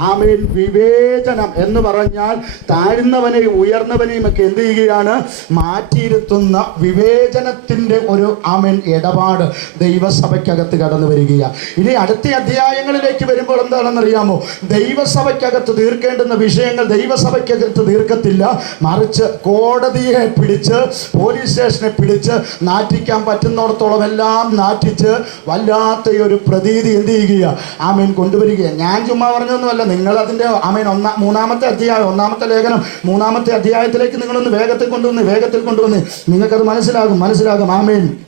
ആമേൻ. വിവേചനം എന്ന് പറഞ്ഞാൽ താഴ്ന്നവനെയും ഉയർന്നവനെയും ഒക്കെ എന്ത് ചെയ്യുകയാണ്? മാറ്റിയിരുത്തുന്ന വിവേചനത്തിന്റെ ഒരു ആമേൻ ഇടപാട് ദൈവസഭയ്ക്കകത്ത് കടന്നു വരികയാണ് ഇനി അടുത്ത അധ്യായങ്ങളിലേക്ക് വരുമ്പോൾ എന്താണെന്നറിയാമോ? ദൈവസഭയ്ക്കകത്ത് തീർക്കേണ്ടുന്ന വിഷയങ്ങൾ ദൈവസഭയ്ക്കകത്ത് തീർക്കത്തില്ല. മറിച്ച് കോടതിയെ പിടിച്ച് പോലീസ് സ്റ്റേഷനെ പിടിച്ച് നാറ്റിക്കാൻ പറ്റുന്നിടത്തോളം എല്ലാം നാറ്റിച്ച് വല്ലാത്ത ഒരു പ്രതീതി എന്ത് ചെയ്യുക ആമേൻ കൊണ്ടുവരികയാണ് ഞാൻ ചുമ്മാ പറഞ്ഞൊന്നുമല്ല. നിങ്ങൾ അതിന്റെ ആമേൻ ഒന്നാം മൂന്നാമത്തെ അധ്യായം ഒന്നാമത്തെ ലേഖനം മൂന്നാമത്തെ അധ്യായത്തിലേക്ക് നിങ്ങളൊന്ന് വേഗത്തിൽ കൊണ്ടുവന്ന് വേഗത്തിൽ കൊണ്ടുവന്ന്. നിങ്ങൾക്കത് മനസ്സിലാകും മനസ്സിലാകും. ആമേൻ.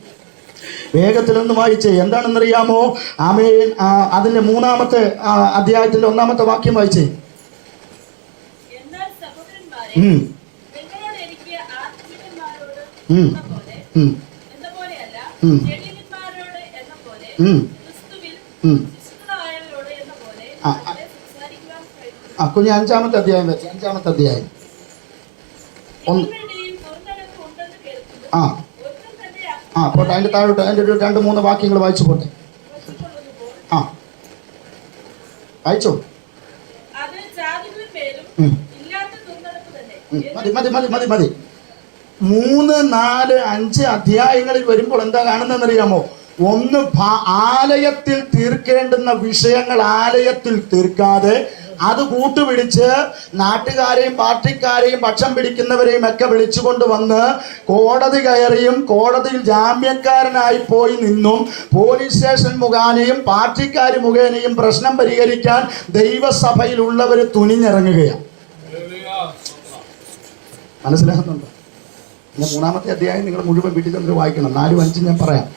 വേഗത്തിലൊന്ന് വായിച്ചേ. എന്താണെന്നറിയാമോ? ആമേൻ അതിന്റെ മൂന്നാമത്തെ അധ്യായത്തിന്റെ ഒന്നാമത്തെ വാക്യം വായിച്ചേ. ഉം, ഉം, ഉം, ഉം. ഉം. ഉം. ആ, ആ കുഞ്ഞ് അഞ്ചാമത്തെ അധ്യായം വെച്ച് അഞ്ചാമത്തെ അധ്യായം. ഒന്ന്. ആ. ആ പോട്ടെ അതിന്റെ താഴോട്ട് അതിന്റെ ഒരു രണ്ട് മൂന്ന് വാക്യങ്ങൾ വായിച്ചു പോട്ടെ. ആ. വായിച്ചോ? മതി മതി മതി മതി മതി. മൂന്ന് നാല് അഞ്ച് അധ്യായങ്ങളിൽ വരുമ്പോൾ എന്താ കാണുന്നതെന്നറിയാമോ? ഒന്ന് ആലയത്തിൽ തീർക്കേണ്ടുന്ന വിഷയങ്ങൾ ആലയത്തിൽ തീർക്കാതെ അത് കൂട്ടുപിടിച്ച് നാട്ടുകാരെയും പാർട്ടിക്കാരെയും പക്ഷം പിടിക്കുന്നവരെയും ഒക്കെ വിളിച്ചുകൊണ്ട് വന്ന് കോടതി കയറിയും കോടതിയിൽ ജാമ്യക്കാരനായി പോയി നിന്നും പോലീസ് സ്റ്റേഷൻ മുഖാനയും പാർട്ടിക്കാർ മുഖേനയും പ്രശ്നം പരിഹരിക്കാൻ ദൈവസഭയിലുള്ളവർ തുനിഞ്ഞിറങ്ങുകയാണ്. മനസ്സിലാകുന്നുണ്ടോ? പിന്നെ മൂന്നാമത്തെ അധ്യായം നിങ്ങൾ മുഴുവൻ വീട്ടിൽ ചെന്ന് വായിക്കണം. നാലും അഞ്ചും ഞാൻ പറയാം.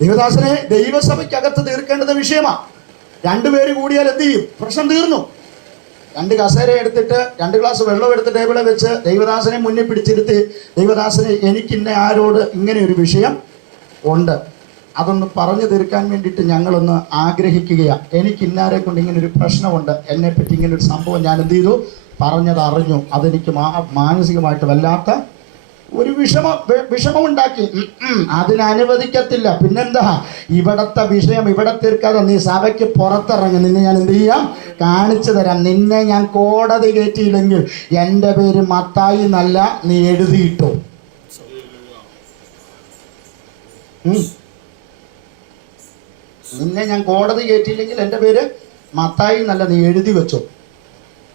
ദേവദാസനെ ദൈവസഭയ്ക്കകത്ത് തീർക്കേണ്ടത് വിഷയമാ. രണ്ടുപേര് കൂടിയാൽ എന്ത് ചെയ്യും? പ്രശ്നം തീർന്നു. രണ്ട് കസേര എടുത്തിട്ട് രണ്ട് ഗ്ലാസ് വെള്ളം എടുത്ത് ടേബിളിൽ വെച്ച് ദൈവദാസനെ മുന്നിൽ പിടിച്ചിരുത്തി ദൈവദാസനെ എനിക്കിന്ന ആരോട് ഇങ്ങനെ ഒരു വിഷയം ഉണ്ട്? അതൊന്ന് പറഞ്ഞു തീർക്കാൻ വേണ്ടിയിട്ട് ഞങ്ങളൊന്ന് ആഗ്രഹിക്കുകയാണ് എനിക്ക് ഇന്നാരെ കൊണ്ട് ഇങ്ങനെ ഒരു പ്രശ്നമുണ്ട്. എന്നെ പറ്റി ഇങ്ങനെ ഒരു സംഭവം ഞാൻ എന്ത് ചെയ്തു? പറഞ്ഞത് അറിഞ്ഞു അതെനിക്ക് മാനസികമായിട്ട് വല്ലാത്ത ഒരു വിഷമ വിഷമമുണ്ടാക്കി. അതിന് അനുവദിക്കത്തില്ല. പിന്നെന്താ? ഇവിടത്തെ വിഷയം ഇവിടെ തീർക്കാതെ നീ സഭയ്ക്ക് പുറത്തിറങ്ങി. നിന്നെ ഞാൻ എന്ത് ചെയ്യാം? കാണിച്ചു തരാം. നിന്നെ ഞാൻ കോടതി കയറ്റിയില്ലെങ്കിൽ എന്റെ പേര് മത്തായി എന്നല്ല നീ എഴുതിയിട്ടോ. നിന്നെ ഞാൻ കോടതി കയറ്റിയില്ലെങ്കിൽ എന്റെ പേര് മത്തായി എന്നല്ല നീ എഴുതി വെച്ചോ.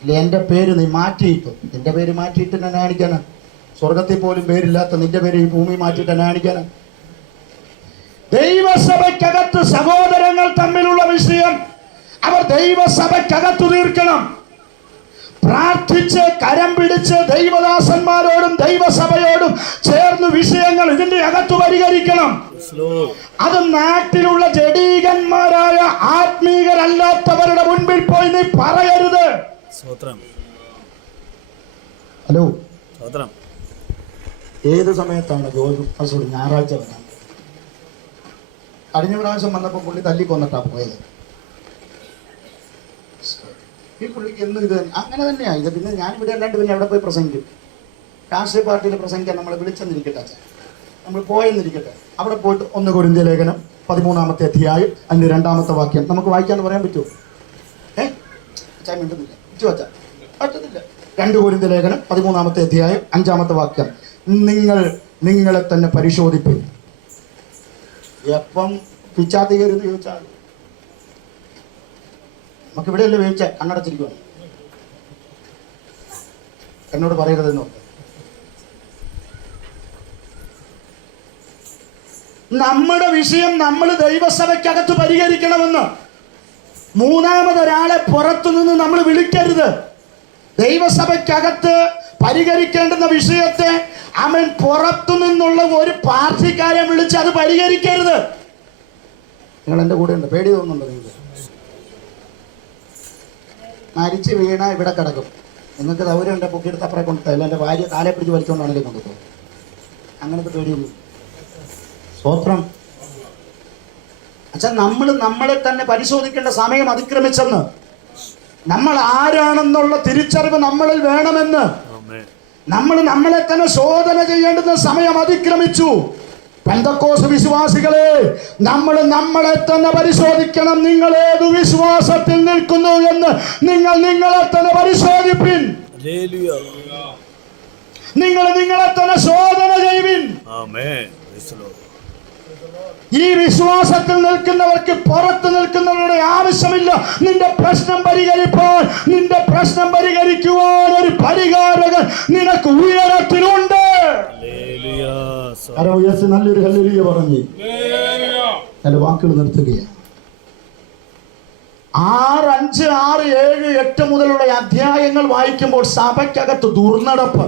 ഇല്ല എന്റെ പേര് നീ മാറ്റിയിട്ടു. എന്റെ പേര് മാറ്റിയിട്ട് എന്നെ കാണിക്കാനാ? സ്വർഗത്തിൽ പോലും പേരില്ലാത്ത നിന്റെ പേര് ഈ ഭൂമി മാറ്റിയിട്ട് എന്നെ കാണിക്കാനാ? ദൈവസഭയ്ക്കകത്ത് സഹോദരങ്ങൾ തമ്മിലുള്ള വിഷയം അവർ ദൈവസഭയ്ക്കകത്ത് തീർക്കണം. പ്രാർത്ഥിച്ച് കരം പിടിച്ച് ദൈവദാസന്മാരോടും ദൈവസഭയോടും ചേർന്ന് വിഷയങ്ങൾ ഇതിന്റെ അകത്ത് പരിഹരിക്കണം. അത് നാട്ടിലുള്ള ജഡീകന്മാരായ ആത്മീകരല്ലാത്തവരുടെ മുൻപിൽ പോയി നീ പറയരുത്. ഹലോ. ഏത് സമയത്താണ് ജോർജ് കാസർഗോഡ് ഞായറാഴ്ച വന്നത്? കഴിഞ്ഞ പ്രാവശ്യം വന്നപ്പോൾ പുള്ളി തല്ലിക്കൊന്നിട്ടാണ് പോയത്. ഈ പുള്ളിക്ക് എന്നും ഇത്? അങ്ങനെ തന്നെയാണ് ഇത് പിന്നെ ഞാൻ ഇവിടെ അല്ലാണ്ട് പിന്നെ എവിടെ പോയി പ്രസംഗിക്കും? രാഷ്ട്രീയ പാർട്ടിയിൽ പ്രസംഗിക്കാൻ നമ്മളെ വിളിച്ചെന്നിരിക്കട്ടെ നമ്മൾ പോയെന്നിരിക്കട്ടെ. അവിടെ പോയിട്ട് ഒന്ന് കൊരിന്ത്യ ലേഖനം പതിമൂന്നാമത്തെ അധ്യായം അതിന്റെ രണ്ടാമത്തെ വാക്യം. നമുക്ക് വായിക്കാന്ന് പറയാൻ പറ്റുമോ? ഏ? അച്ഛാ മിണ്ടുന്നില്ല. വച്ചാ പറ്റത്തില്ല. രണ്ട് കോരിന്ത ലേഖനം പതിമൂന്നാമത്തെ അധ്യായം അഞ്ചാമത്തെ വാക്യം. നിങ്ങൾ നിങ്ങളെ തന്നെ പരിശോധിപ്പിൻ എപ്പം പിച്ചാത്തി ചോദിച്ചാൽ? നമുക്ക് ഇവിടെയല്ലേ വേവിച്ച? കണ്ണടച്ചിരിക്കുക എന്നോട് പറയരുതെന്ന് നമ്മുടെ വിഷയം നമ്മൾ ദൈവസഭയ്ക്കകത്ത് പരിഹരിക്കണമെന്ന് മൂന്നാമതൊരാളെ പുറത്തുനിന്ന് നമ്മൾ വിളിക്കരുത്. ദൈവസഭയ്ക്കകത്ത് പരിഹരിക്കേണ്ടുന്ന വിഷയത്തെ അവൻ പുറത്തു നിന്നുള്ള ഒരു പാർട്ടിക്കാരെ വിളിച്ച് അത് പരിഹരിക്കരുത്. നിങ്ങൾ എന്റെ കൂടെ ഉണ്ട്. പേടി തോന്നുന്നുണ്ടോ നിങ്ങൾക്ക്? മരിച്ച് വീണ ഇവിടെ കിടക്കും. നിങ്ങൾക്ക് ദൗര്യമുണ്ട് പൊക്കിയെടുത്ത് അപ്പുറം കൊണ്ടുത്തല്ല എന്റെ ഭാര്യ കാലെ പിടിച്ച് വലിച്ചുകൊണ്ടാണല്ലേ കൊണ്ടുപോകും അങ്ങനത്തെ പേടിയൊന്നും സ്തോത്രം. അച്ഛൻ നമ്മൾ നമ്മളെ തന്നെ പരിശോധിക്കേണ്ട സമയം അതിക്രമിച്ചെന്ന്. നമ്മൾ ആരാണെന്നുള്ള തിരിച്ചറിവ് നമ്മളിൽ വേണമെന്ന്. നമ്മൾ നമ്മളെ തന്നെ ശോധന ചെയ്യേണ്ടുന്ന സമയം അതിക്രമിച്ചു. പെന്തക്കോസ് വിശ്വാസികളെ നമ്മൾ നമ്മളെ തന്നെ പരിശോധിക്കണം. നിങ്ങൾ ഏതു വിശ്വാസത്തിൽ നിൽക്കുന്നു എന്ന് നിങ്ങൾ നിങ്ങളെ തന്നെ പരിശോധിപ്പിൻ. നിങ്ങൾ നിങ്ങളെ തന്നെ ശോധന ചെയ്യുവിൻ. ഈ വിശ്വാസത്തിൽ നിൽക്കുന്നവർക്ക് പുറത്ത് നിൽക്കുന്നവരുടെ ആവശ്യമില്ല. നിന്റെ പ്രശ്നം പരിഹരിപ്പാൻ നിന്റെ പ്രശ്നം പരിഹരിക്കുവാൻ ഒരു പരിഹാരകൻ നിനക്ക് ഉയരത്തിലുണ്ട്. നല്ലൊരു ഹല്ലേലൂയ പറഞ്ഞു. എന്റെ വാക്കുകൾ നിർത്തുകയാണ്. ആറ് അഞ്ച് ആറ് ഏഴ് എട്ട് മുതലുള്ള അധ്യായങ്ങൾ വായിക്കുമ്പോൾ സഭയ്ക്കകത്ത് ദുർനടപ്പ്.